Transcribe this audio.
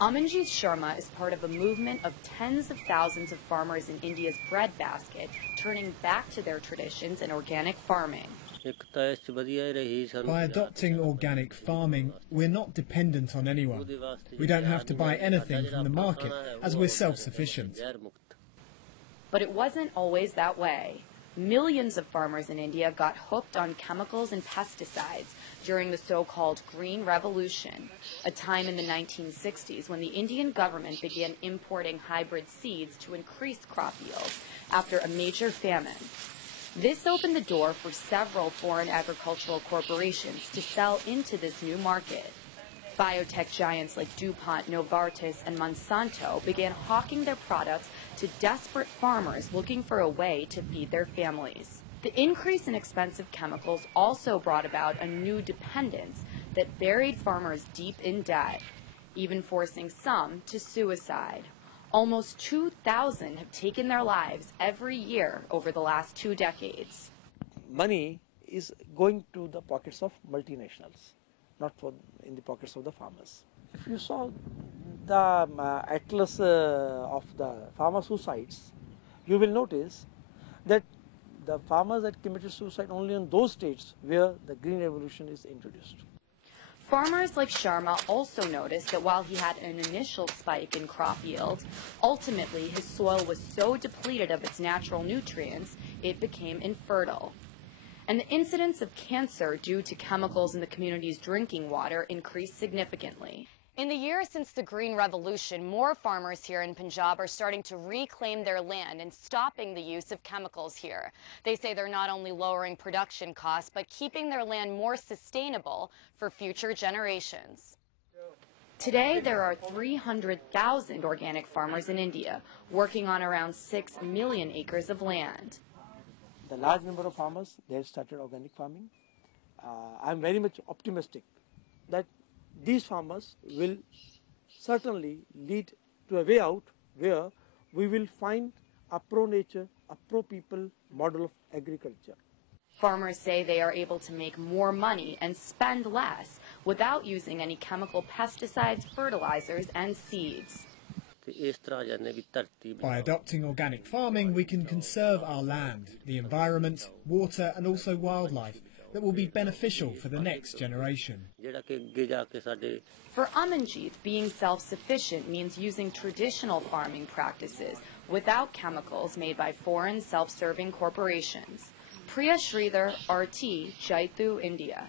Amanjeet Sharma is part of a movement of tens of thousands of farmers in India's breadbasket, turning back to their traditions and organic farming. By adopting organic farming, we're not dependent on anyone. We don't have to buy anything from the market, as we're self-sufficient. But it wasn't always that way. Millions of farmers in India got hooked on chemicals and pesticides during the so-called Green Revolution, a time in the 1960s when the Indian government began importing hybrid seeds to increase crop yields after a major famine. This opened the door for several foreign agricultural corporations to sell into this new market. Biotech giants like Dupont, Novartis, and Monsanto began hawking their products to desperate farmers looking for a way to feed their families. The increase in expensive chemicals also brought about a new dependence that buried farmers deep in debt, even forcing some to suicide. Almost 2,000 have taken their lives every year over the last 2 decades. Money is going to the pockets of multinationals, not in the pockets of the farmers. If you saw the atlas of the farmer suicides, you will notice that the farmers had committed suicide only in those states where the Green Revolution is introduced. Farmers like Sharma also noticed that while he had an initial spike in crop yields, ultimately his soil was so depleted of its natural nutrients, it became infertile. And the incidence of cancer due to chemicals in the community's drinking water increased significantly. In the years since the Green Revolution, more farmers here in Punjab are starting to reclaim their land and stopping the use of chemicals here. They say they're not only lowering production costs, but keeping their land more sustainable for future generations. Today, there are 300,000 organic farmers in India, working on around 6 million acres of land. The large number of farmers, they have started organic farming. I'm very much optimistic that these farmers will certainly lead to a way out where we will find a pro-nature, a pro-people model of agriculture. Farmers say they are able to make more money and spend less without using any chemical pesticides, fertilizers, and seeds. By adopting organic farming, we can conserve our land, the environment, water, and also wildlife that will be beneficial for the next generation. For Amanjeet, being self-sufficient means using traditional farming practices without chemicals made by foreign self-serving corporations. Priya Sridhar, RT, Jaipur, India.